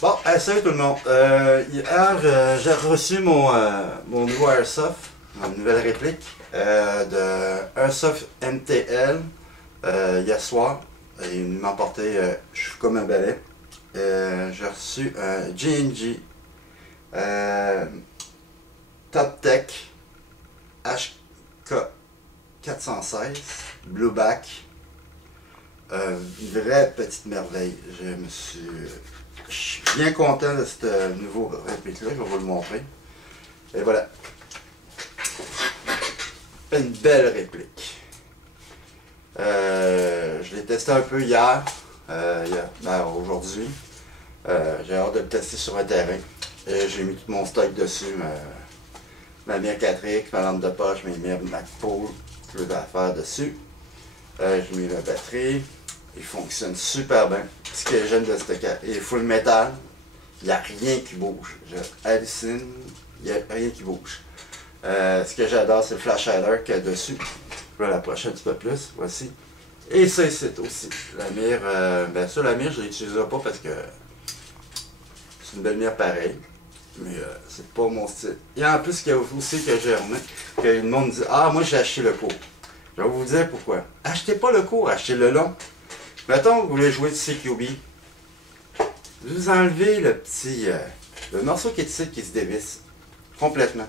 Bon, salut tout le monde. Hier, j'ai reçu mon nouveau Airsoft, ma nouvelle réplique de Airsoft MTL hier soir. Il m'a emporté, je suis comme un balai. J'ai reçu un G&G Top Tech HK 416 Blueback. Une vraie petite merveille. Je suis bien content de ce nouveau réplique-là. Je vais vous le montrer. Et voilà. Une belle réplique. Je l'ai testé un peu hier. Aujourd'hui. J'ai hâte de le tester sur un terrain. Et j'ai mis tout mon stock dessus. Ma mire 4X, ma lampe de poche, mes mires MacPool, tout l'affaire dessus. J'ai mis la batterie. Il fonctionne super bien. Ce que j'aime de ce cas, il est full métal. Il n'y a rien qui bouge. Je hallucine. Il n'y a rien qui bouge. Ce que j'adore, c'est le flash hider qu'il y a dessus. Je vais l'approcher un petit peu plus. Voici. Et ça, c'est aussi. La mire, ça, la mire, je ne l'utiliserai pas parce que c'est une belle mire pareille. Mais c'est pas mon style. Et en plus, il y a aussi que j'ai remis, que le monde dit: ah, moi j'ai acheté le court. Je vais vous dire pourquoi. Achetez pas le court, achetez le long. Mettons que vous voulez jouer du CQB. Vous enlevez le petit le morceau qui est ici qui se dévisse complètement.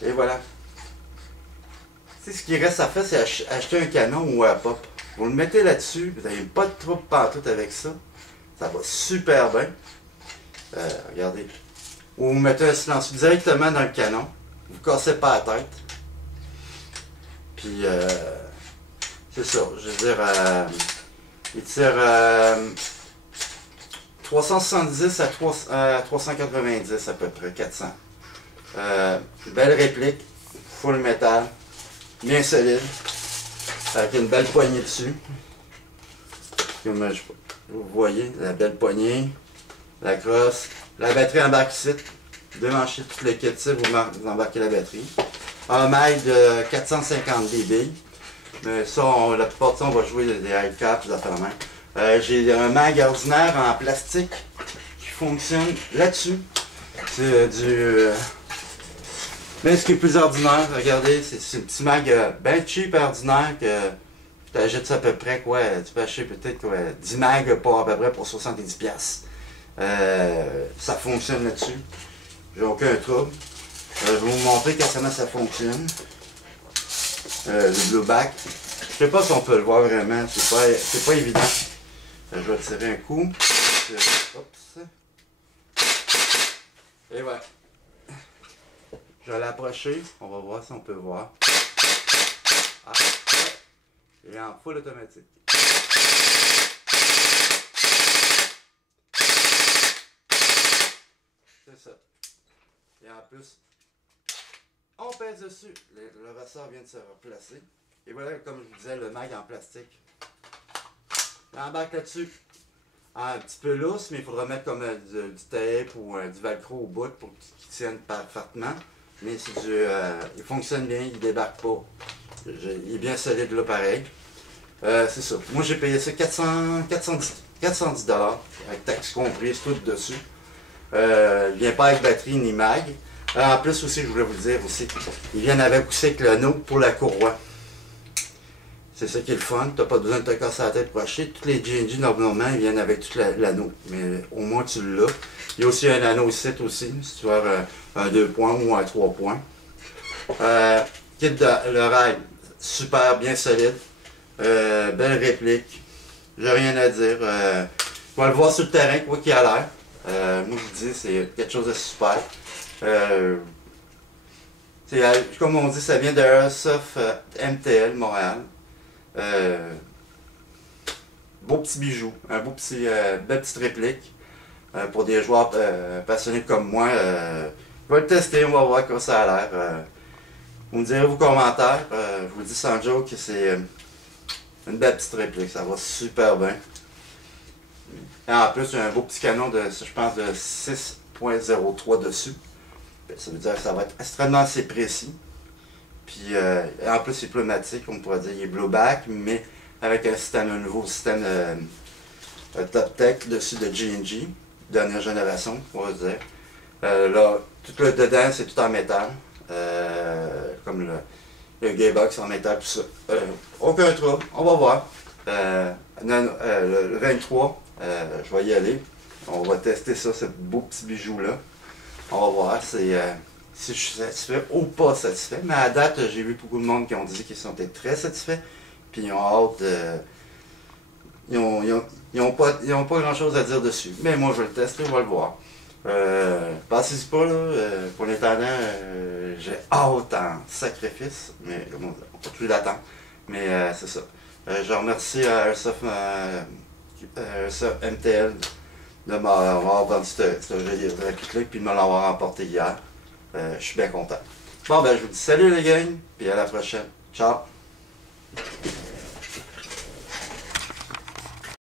Et voilà. Tu sais, ce qui reste à faire, c'est acheter un canon ou un pop. Vous le mettez là-dessus, vous n'avez pas de trouble partout avec ça. Ça va super bien. Regardez. Ou vous mettez un silencieux directement dans le canon. Vous ne cassez pas la tête. Puis, c'est ça. Je veux dire, il tire 370 à 390 à peu près, 400. Belle réplique, full métal, bien solide, avec une belle poignée dessus. Comme vous voyez, la belle poignée, la crosse, la batterie embarque ici. Démanchez tout le kit ici, vous embarquez la batterie. Un mail de 450 dB. Mais ça, la plupart du temps, on va jouer des high caps, des affaires de même. J'ai un mag ordinaire en plastique qui fonctionne là-dessus. C'est mais ce qui est plus ordinaire, regardez, c'est un petit mag bien cheap ordinaire que tu achètes ça à peu près, quoi, tu peux acheter peut-être 10 mags pour à peu près pour 70$. Ça fonctionne là-dessus. J'ai aucun trouble. Je vais vous montrer comment ça fonctionne. Le Blueback. Je sais pas si on peut le voir vraiment, c'est pas évident. Je vais tirer un coup. Oups. Et voilà. Je vais l'approcher, on va voir si on peut voir. Ah, il est en full automatique. C'est ça. Et en plus, on pèse dessus. Le ressort vient de se replacer. Et voilà, comme je vous disais, le mag en plastique. Il embarque là-dessus. Un petit peu lousse, mais il faudra mettre comme du tape ou du velcro au bout pour qu'il tienne parfaitement. Mais c'est il fonctionne bien, il ne débarque pas. Il est bien solide là pareil. C'est ça. Moi j'ai payé ça 410$ avec taxes comprises, tout dessus. Il ne vient pas avec batterie ni mag. En plus aussi, je voulais vous le dire aussi, ils viennent avec aussi avec l'anneau pour la courroie. C'est ça qui est le fun, tu n'as pas besoin de te casser la tête pour acheter. Tous les G&G normalement, ils viennent avec tout l'anneau. Mais au moins tu l'as. Il y a aussi un anneau ici aussi, si tu veux un 2 points ou un 3 points. Kit de le rail, super bien solide. Belle réplique. J'ai rien à dire. On va le voir sur le terrain, quoi qu'il a l'air. Moi je dis, c'est quelque chose de super. Comme on dit, ça vient de Airsoft MTL Montréal. Beau petit bijou, un beau petit, belle petite réplique pour des joueurs passionnés comme moi. Je vais le tester, on va voir comment ça a l'air. Vous me direz vos commentaires. Je vous dis sans joke que c'est une belle petite réplique, ça va super bien. Et en plus, il y a un beau petit canon de, je pense, de 6.03 dessus. Ça veut dire que ça va être extrêmement assez précis. Puis en plus, c'est pneumatique, on pourrait dire. Il est Blueback, mais avec un nouveau système Top Tech dessus de G&G. dernière génération, on va dire. Là, tout le dedans, c'est tout en métal. Comme le gearbox en métal, tout ça. Aucun trouble, on va voir. Le 23, je vais y aller. On va tester ça, ce beau petit bijou-là. On va voir si je suis satisfait ou pas satisfait. Mais à date, j'ai vu beaucoup de monde qui ont dit qu'ils sont très satisfaits. Puis ils ont hâte de... Ils ont pas grand-chose à dire dessus. Mais moi, je vais le tester, on va le voir. Passez-y pas, là. Pour les talents, j'ai hâte en sacrifice. Mais on va pas plus l'attendre. Mais c'est ça. Je remercie Airsoft MTL de m'avoir vendu ce réplique-là puis de me l'avoir emporté hier. Je suis bien content. Bon, ben, je vous dis salut les gangs, puis à la prochaine. Ciao!